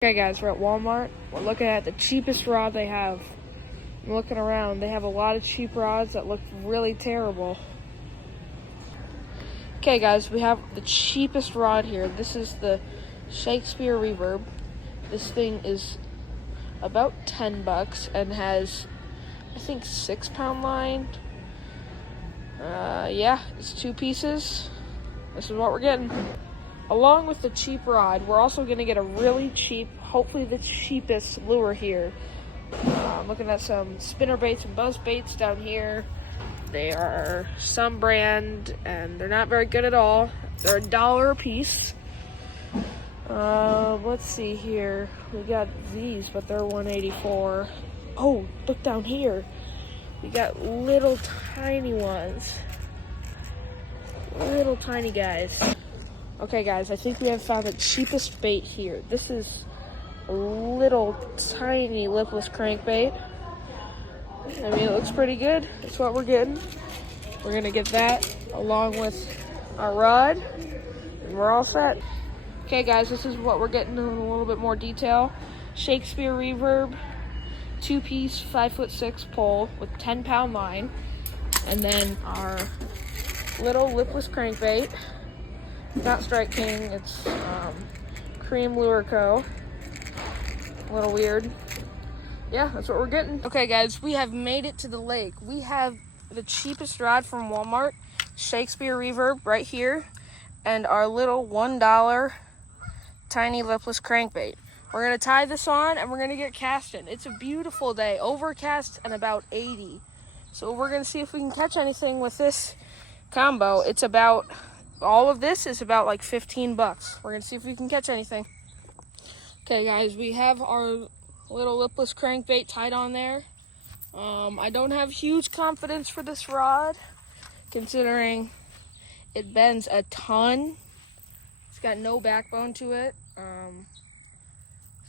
Okay guys, we're at Walmart. We're looking at the cheapest rod they have. I'm looking around. They have a lot of cheap rods that look really terrible. Okay guys, we have the cheapest rod here. This is the Shakespeare Reverb. This thing is about 10 bucks and has, I think, 6-pound line. Yeah, it's 2 pieces. This is what we're getting. Along with the cheap rod, we're also going to get a really cheap, hopefully the cheapest lure here. I'm looking at some spinner baits and buzz baits down here. They are some brand, and they're not very good at all. They're $1 a piece. Let's see here. We got these, but they're $1.84. Oh, look down here. We got little tiny ones. Little tiny guys. Okay guys, I think we have found the cheapest bait here. This is a little tiny lipless crankbait. I mean, it looks pretty good. That's what we're getting. We're gonna get that along with our rod, and we're all set. Okay guys, this is what we're getting in a little bit more detail. Shakespeare Reverb, 2-piece, 5'6" pole with 10-pound line. And then our little lipless crankbait. Not Strike King, it's Cream Lure Co. A little weird. Yeah, that's what we're getting. Okay guys, we have made it to the lake. We have the cheapest rod from Walmart, Shakespeare Reverb right here, and our little $1 tiny lipless crankbait. We're gonna tie this on and we're gonna get casting. It's a beautiful day, overcast and about 80. So we're gonna see if we can catch anything with this combo. It's about, all of this is about like 15 bucks. We're gonna see if we can catch anything. Okay guys, we have our little lipless crankbait tied on there. I don't have huge confidence for this rod, considering it bends a ton. It's got no backbone to it.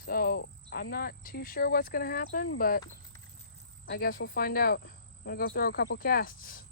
So I'm not too sure what's gonna happen, but I guess we'll find out. I'm gonna go throw a couple casts.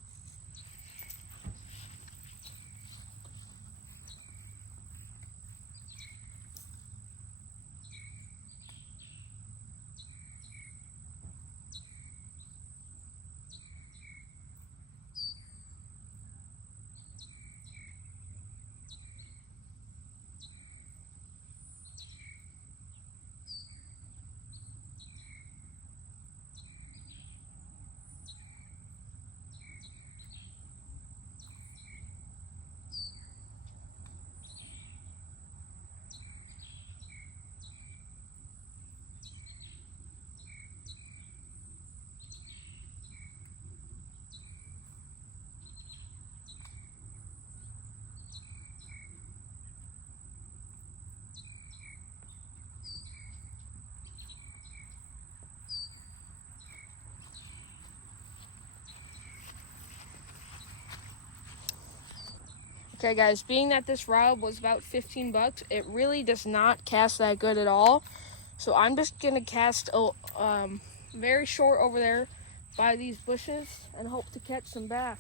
Okay guys, being that this rod was about 15 bucks, it really does not cast that good at all. So I'm just gonna cast very short over there by these bushes and hope to catch some bass.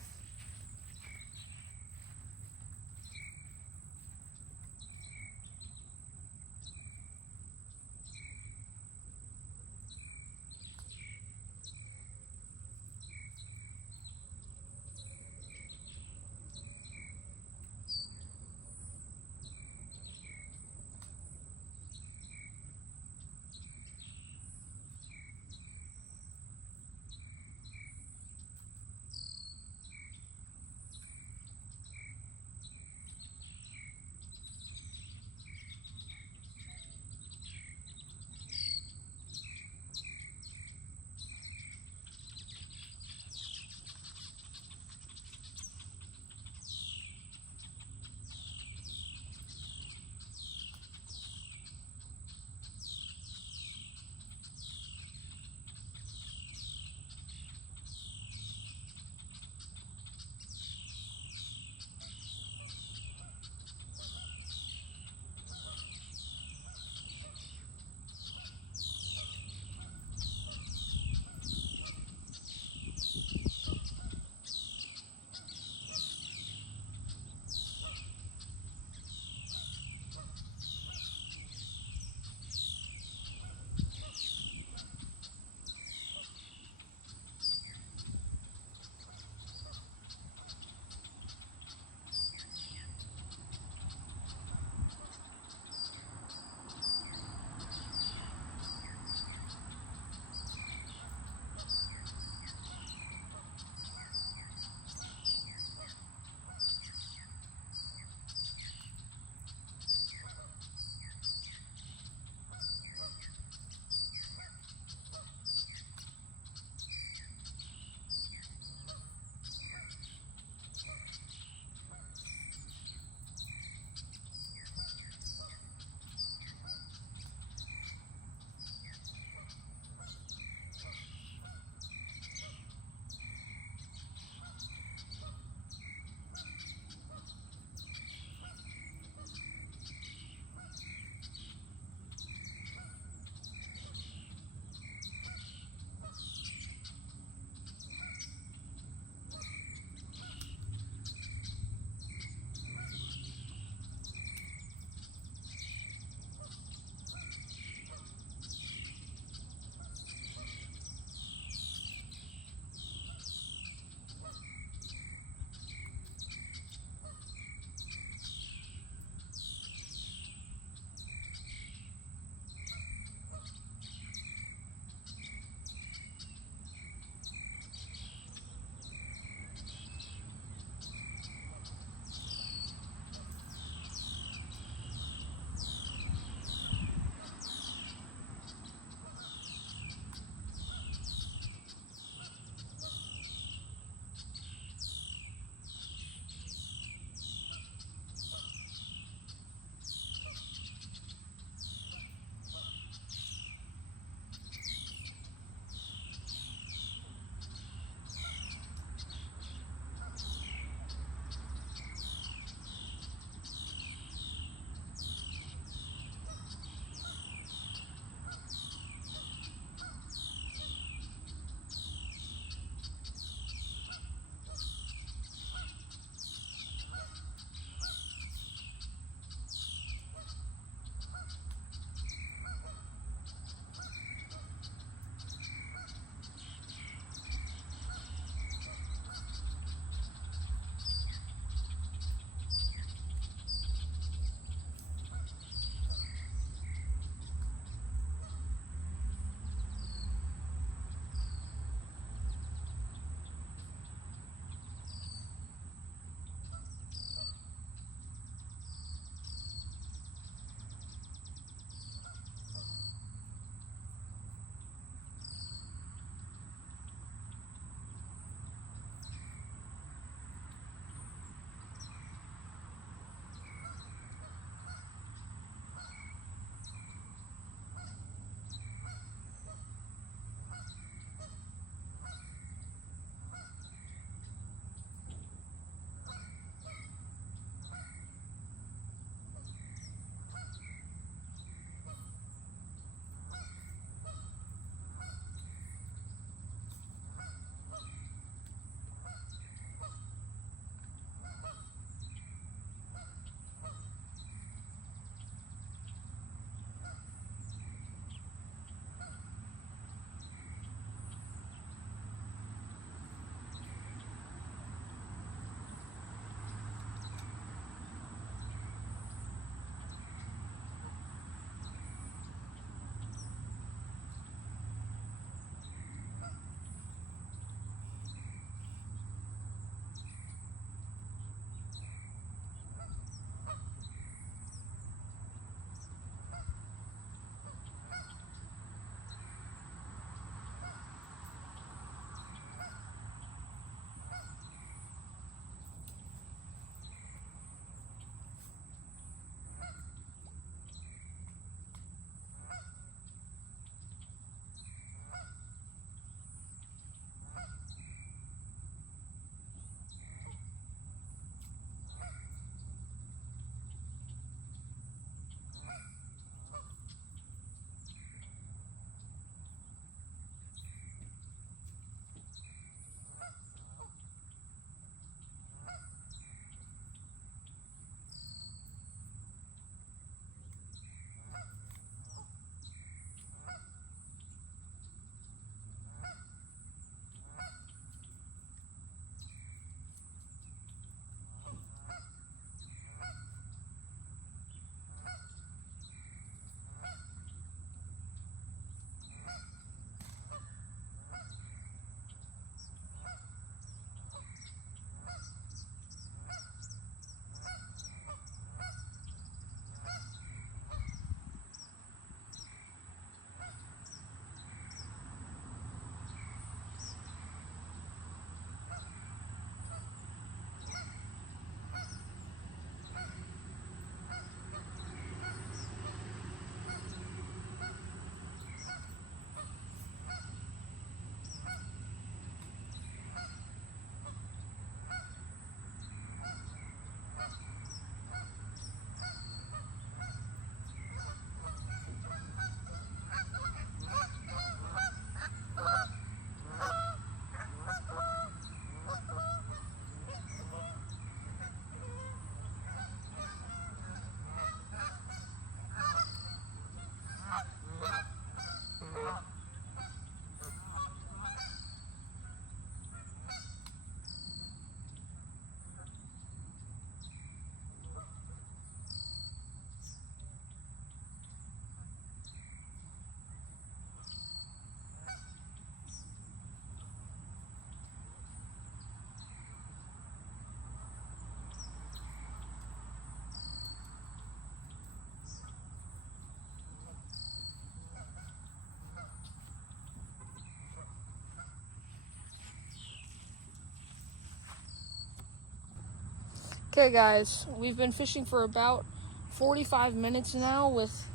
Okay guys, we've been fishing for about 45 minutes now with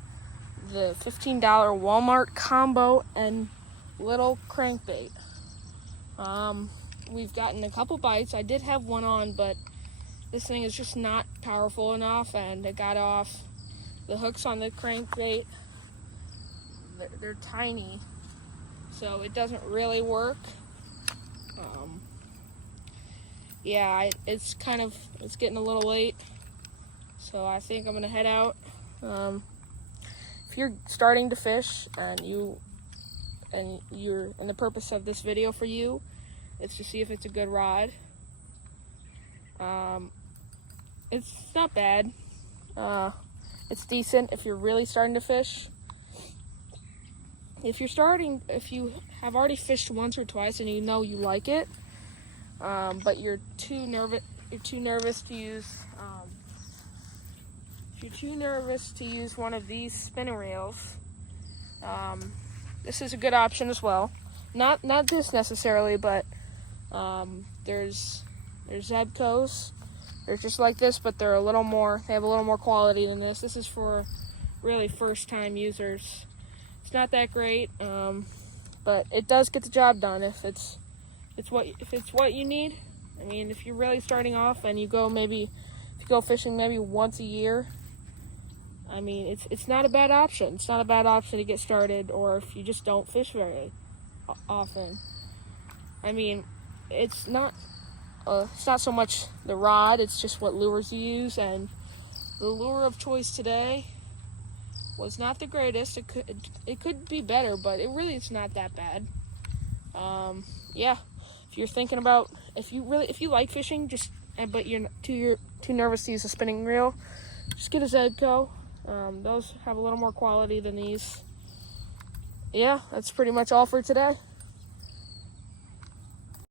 the $15 Walmart combo and little crankbait. We've gotten a couple bites. I did have one on, but this thing is just not powerful enough, and it got off. The hooks on the crankbait, they're tiny, so it doesn't really work. Yeah, it's getting a little late, so I think I'm gonna head out. If you're starting to fish and the purpose of this video for you, it's to see if it's a good rod. It's not bad. It's decent if you're really starting to fish. If you have already fished once or twice and you know you like it, but you're too nervous to use one of these spinning reels, this is a good option as well. Not this necessarily, but there's Zebcos. They're just like this, but they have a little more quality than this. This is for really first-time users. It's not that great, but it does get the job done if it's what you need. I mean, if you're really starting off and you go fishing maybe once a year, I mean, it's not a bad option. It's not a bad option to get started, or if you just don't fish very often. I mean, it's not so much the rod, it's just what lures you use, and the lure of choice today was not the greatest. It could be better, but it's not that bad. Yeah, if you're thinking about, if you like fishing, but you're too nervous to use a spinning reel, just get a Zebco. Those have a little more quality than these. Yeah, that's pretty much all for today.